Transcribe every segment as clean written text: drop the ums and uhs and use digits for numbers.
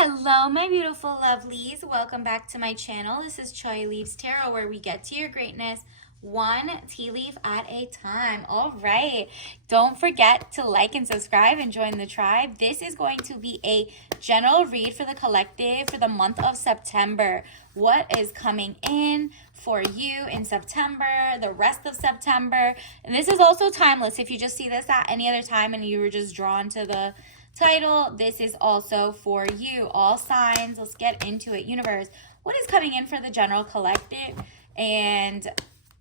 Hello, my beautiful lovelies. Welcome back to my channel. This is Choi Leaves Tarot, where we get to your greatness one tea leaf at a time. All right. Don't forget to like and subscribe and join the tribe. This is going to be a general read for the collective for the month of September. What is coming in for you in September, the rest of September. And this is also timeless. If you just see this at any other time and you were just drawn to the title, this is also for you. All signs. Let's get into it. Universe, what is coming in for the general collective and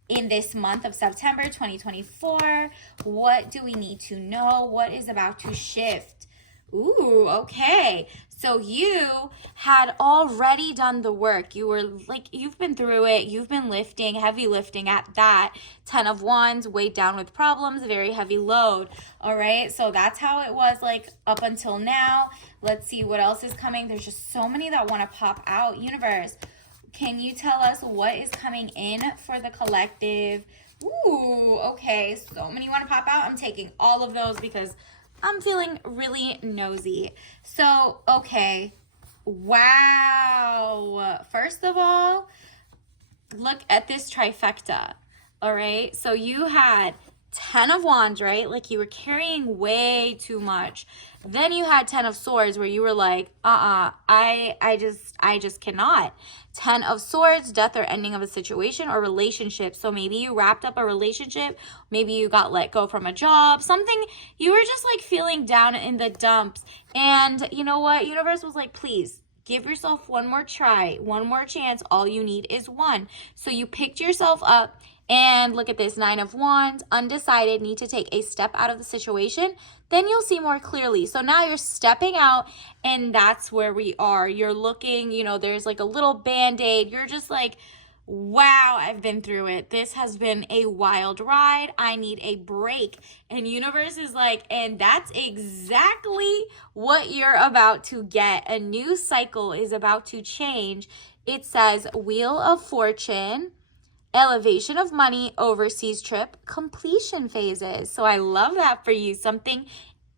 in this month of September 2024? What do we need to know? What is about to shift? Ooh, okay. So you had already done the work. You were like, you've been through it. You've been lifting, heavy lifting at that. 10 of Wands, weighed down with problems, very heavy load. All right. So that's how it was like up until now. Let's see what else is coming. There's just so many that want to pop out. Universe, can you tell us what is coming in for the collective? Ooh, okay. So many want to pop out. I'm taking all of those because I'm feeling really nosy. So, okay. Wow. First of all, look at this trifecta. All right. So you had 10 of Wands, right? Like you were carrying way too much. Then you had 10 of Swords where you were like, I just cannot. 10 of Swords, death or ending of a situation or relationship. So maybe you wrapped up a relationship. Maybe you got let go from a job. Something, you were just like feeling down in the dumps. And you know what? Universe was like, please, give yourself one more try, one more chance. All you need is one. So you picked yourself up and look at this, 9 of Wands, undecided, need to take a step out of the situation. Then you'll see more clearly. So now you're stepping out and that's where we are. You're looking, you know, there's like a little band-aid. You're just like, wow, I've been through it. This has been a wild ride. I need a break. And universe is like, and that's exactly what you're about to get. A new cycle is about to change. It says Wheel of Fortune, elevation of money, overseas trip, completion phases. So I love that for you.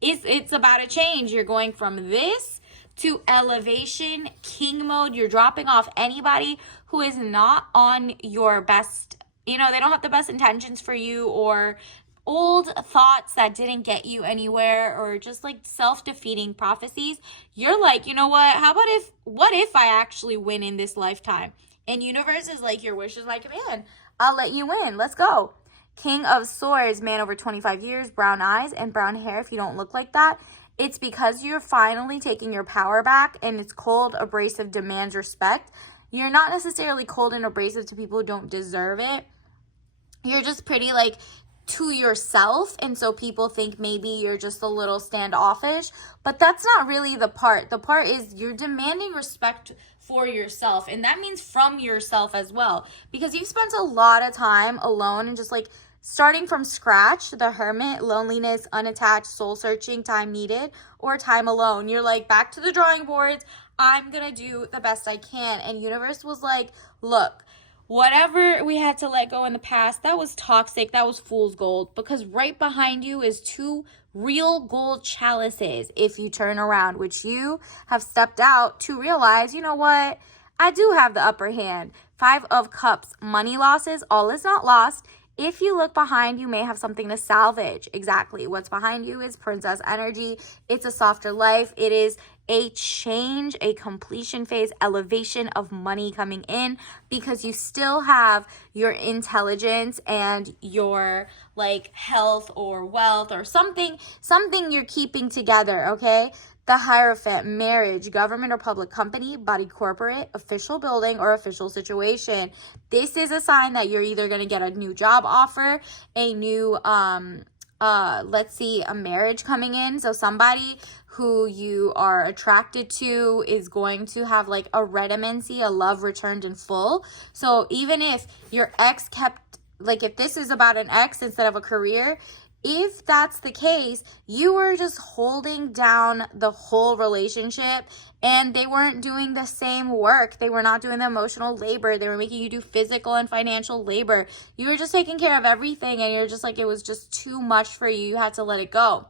It's about to change. You're going from this to elevation, king mode. You're dropping off anybody who is not on your best, they don't have the best intentions for you, or old thoughts that didn't get you anywhere, or just like self-defeating prophecies. You're like, you know what? What if I actually win in this lifetime? And universe is like, your wish is my command. I'll let you win. Let's go. King of Swords, man over 25 years, brown eyes and brown hair. If you don't look like that, it's because you're finally taking your power back, and it's cold, abrasive, demands respect. You're not necessarily cold and abrasive to people who don't deserve it. You're just pretty like to yourself, and so people think maybe you're just a little standoffish, but that's not really the part. The part is you're demanding respect for yourself, and that means from yourself as well, because you've spent a lot of time alone and just like starting from scratch. The Hermit, loneliness, unattached, soul searching, time needed, or time alone. You're like, back to the drawing boards. I'm gonna do the best I can. And universe was like, look, whatever we had to let go in the past, that was toxic, that was fool's gold, because right behind you is 2 real gold chalices if you turn around, which you have stepped out to realize, you know what, I do have the upper hand. 5 of Cups, money losses, all is not lost. If you look behind, you may have something to salvage. Exactly. What's behind you is princess energy. It's a softer life. It is a change, a completion phase, elevation of money coming in, because you still have your intelligence and your like health or wealth or something you're keeping together, okay? The Hierophant, marriage, government or public company, body corporate, official building, or official situation. This is a sign that you're either going to get a new job offer, a new, let's see, a marriage coming in. So somebody who you are attracted to is going to have like a redundancy, a love returned in full. So even if your ex kept, like if this is about an ex instead of a career, if that's the case, you were just holding down the whole relationship and they weren't doing the same work. They were not doing the emotional labor. They were making you do physical and financial labor. You were just taking care of everything, and you're just like, it was just too much for you. You had to let it go.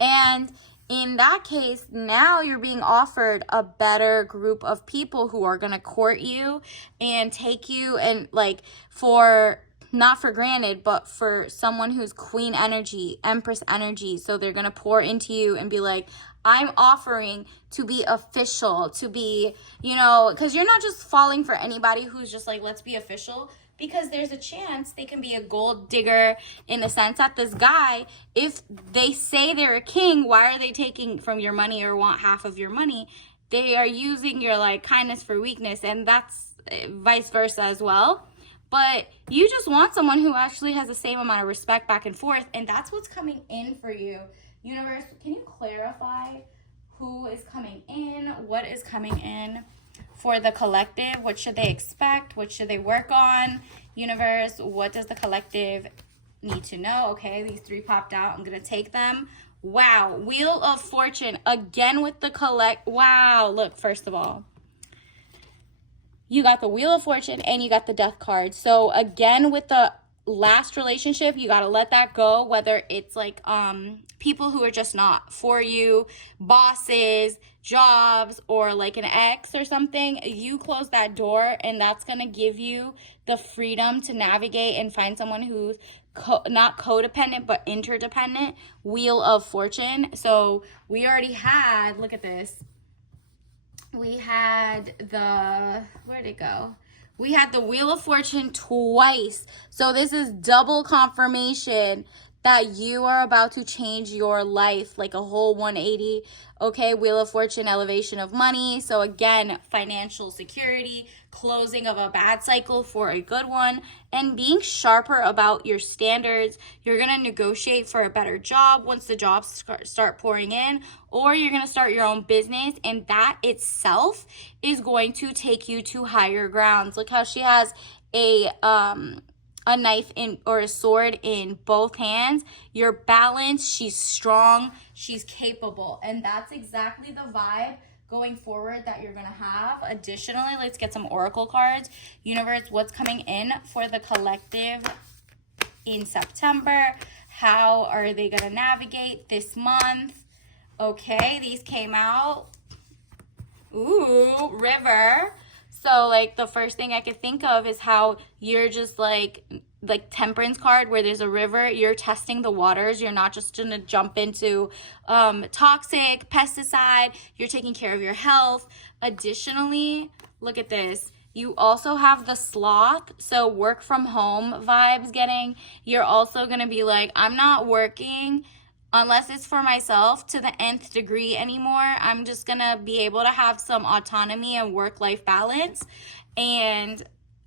And in that case, now you're being offered a better group of people who are going to court you and take you and like for not for granted, but for someone who's queen energy, empress energy. So they're going to pour into you and be like, I'm offering to be official, to be, you know, because you're not just falling for anybody who's just like, let's be official. Because there's a chance they can be a gold digger in the sense that this guy, if they say they're a king, why are they taking from your money or want half of your money? They are using your like kindness for weakness, and that's vice versa as well. But you just want someone who actually has the same amount of respect back and forth, and that's what's coming in for you. Universe, can you clarify who is coming in, what is coming in for the collective? What should they expect? What should they work on? Universe, what does the collective need to know? Okay, these 3 popped out. I'm going to take them. Wow, Wheel of Fortune again with the Wow, look, first of all, you got the Wheel of Fortune and you got the Death card. So again, with the last relationship, you got to let that go, whether it's like people who are just not for you, bosses, jobs, or like an ex or something. You close that door, and that's going to give you the freedom to navigate and find someone who's not codependent but interdependent. Wheel of Fortune. So we already had, look at this, we had the, where'd it go? We had the Wheel of Fortune twice. So this is double confirmation that you are about to change your life, like a whole 180. Okay, Wheel of Fortune, elevation of money. So again, financial security, closing of a bad cycle for a good one, and being sharper about your standards. You're going to negotiate for a better job once the jobs start pouring in, or you're going to start your own business, and that itself is going to take you to higher grounds. Look how she has a knife in or a sword in both hands. You're balanced, she's strong, she's capable, and that's exactly the vibe going forward that you're gonna have. Additionally, let's get some oracle cards. Universe, what's coming in for the collective in September? How are they gonna navigate this month? Okay, these came out. Ooh, River. So like the first thing I could think of is how you're just like Temperance card where there's a river. You're testing the waters. You're not just gonna jump into toxic pesticide. You're taking care of your health. Additionally, look at this. You also have the Sloth, so work from home vibes getting. You're also gonna be like, I'm not working unless it's for myself to the nth degree anymore. I'm just gonna be able to have some autonomy and work-life balance. And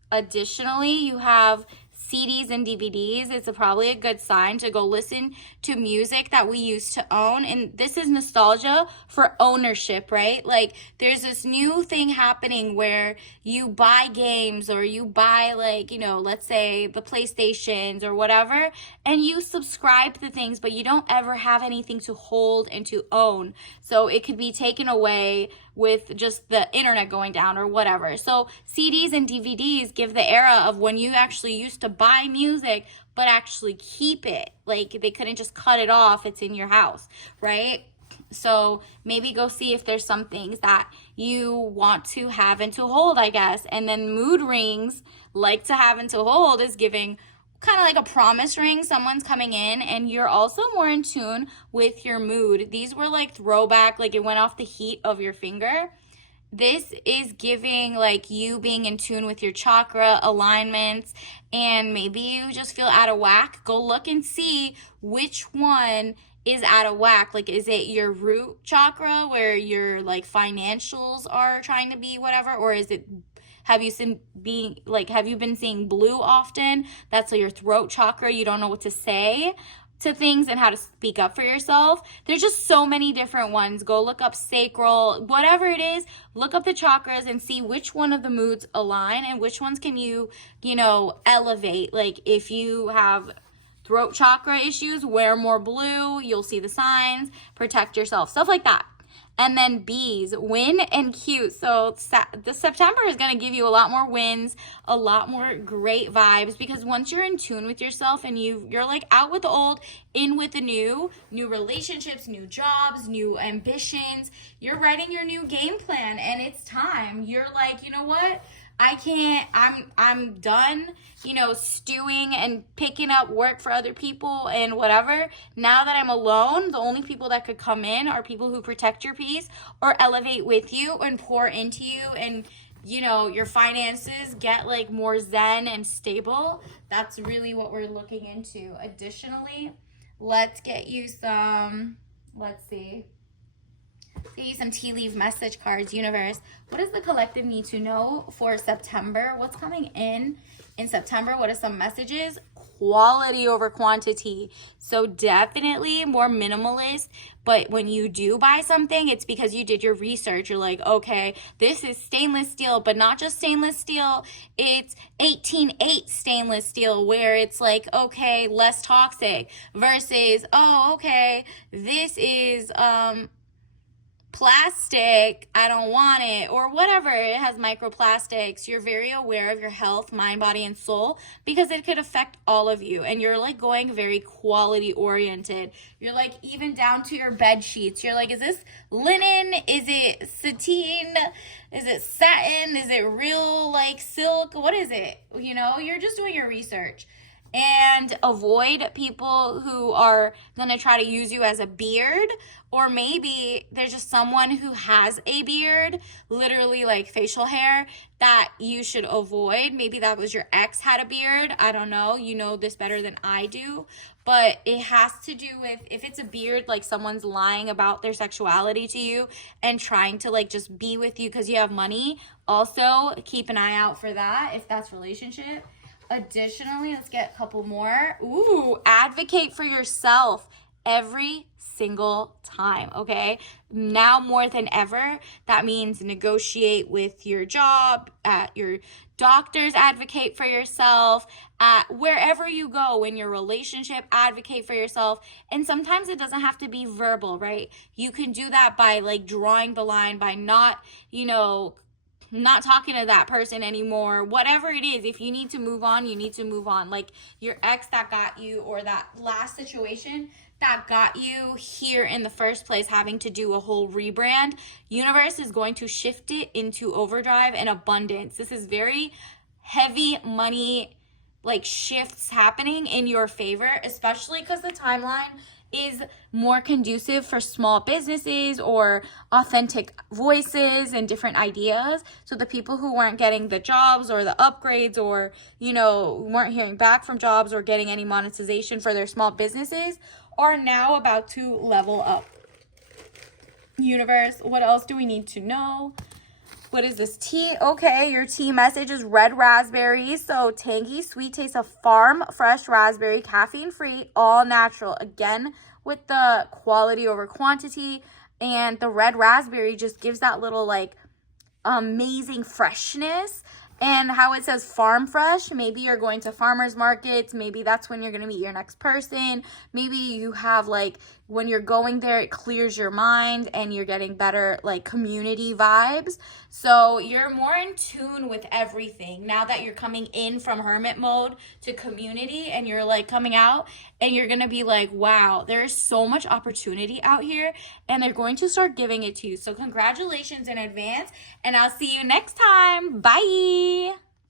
additionally, you have CDs and DVDs. It's probably a good sign to go listen to music that we used to own. And this is nostalgia for ownership, right? Like there's this new thing happening where you buy games or you buy like, you know, let's say the PlayStations or whatever, and you subscribe to things, but you don't ever have anything to hold and to own. So it could be taken away with just the internet going down or whatever. So CDs and DVDs give the era of when you actually used to buy music but actually keep it. Like they couldn't just cut it off. It's in your house, right? So maybe go see if there's some things that you want to have and to hold, I guess. And then mood rings, like to have and to hold, is giving kind of like a promise ring. Someone's coming in and you're also more in tune with your mood. These were like throwback, like it went off the heat of your finger. This is giving like you being in tune with your chakra alignments, and maybe you just feel out of whack. Go look and see which one is out of whack. Like, is it your root chakra where your like financials are trying to be whatever, or is it have you been seeing blue often? That's your throat chakra. You don't know what to say to things and how to speak up for yourself. There's just so many different ones. Go look up sacral, whatever it is, look up the chakras and see which one of the moods align and which ones can you elevate. Like if you have throat chakra issues, wear more blue, you'll see the signs, protect yourself, stuff like that. And then B's, win and cute. So the September is going to give you a lot more wins, a lot more great vibes, because once you're in tune with yourself and you're like out with the old, in with the new relationships, new jobs, new ambitions, you're writing your new game plan and it's time. You're like, you know what? I'm done, stewing and picking up work for other people and whatever. Now that I'm alone, the only people that could come in are people who protect your peace or elevate with you and pour into you, and your finances get like more zen and stable. That's really what we're looking into. Additionally, let's get you some, let's see. Get you some tea leaf message cards. Universe, what does the collective need to know for September? What's coming in September? What are some messages? Quality over quantity. So definitely more minimalist, but when you do buy something, it's because you did your research. You're like, okay, this is stainless steel, but not just stainless steel, it's 18-8 stainless steel, where it's like, okay, less toxic, versus, oh, okay, this is plastic, I don't want it, or whatever, it has microplastics. You're very aware of your health, mind, body, and soul, because it could affect all of you, and you're like going very quality oriented. You're like, even down to your bed sheets, you're like, is this linen, is it sateen, is it satin, is it real like silk, what is it? You're just doing your research. And avoid people who are going to try to use you as a beard, or maybe there's just someone who has a beard, literally like facial hair, that you should avoid. Maybe that was your ex had a beard. I don't know. You know this better than I do. But it has to do with, if it's a beard, like someone's lying about their sexuality to you and trying to like just be with you because you have money. Also, keep an eye out for that if that's relationship. Additionally, let's get a couple more. Ooh, advocate for yourself every single time, okay? Now more than ever, that means negotiate with your job, at your doctors, advocate for yourself, at wherever you go in your relationship, advocate for yourself. And sometimes it doesn't have to be verbal, right? You can do that by like drawing the line, by not, not talking to that person anymore, whatever it is. If you need to move on, you need to move on. Like your ex that got you, or that last situation that got you here in the first place, having to do a whole rebrand, universe is going to shift it into overdrive and abundance. This is very heavy money, like shifts happening in your favor, especially because the timeline is more conducive for small businesses or authentic voices and different ideas. So the people who weren't getting the jobs or the upgrades, or weren't hearing back from jobs or getting any monetization for their small businesses, are now about to level up. Universe, what else do we need to know? What is this tea? Okay, your tea message is red raspberries. So tangy, sweet taste of farm fresh raspberry, caffeine free, all natural. Again, with the quality over quantity. And the red raspberry just gives that little like amazing freshness. And how it says farm fresh, maybe you're going to farmers markets, maybe that's when you're going to meet your next person. Maybe you have like, when you're going there, it clears your mind and you're getting better like community vibes. So you're more in tune with everything now that you're coming in from hermit mode to community, and you're like coming out, and you're going to be like, wow, there's so much opportunity out here, and they're going to start giving it to you. So congratulations in advance, and I'll see you next time. Bye.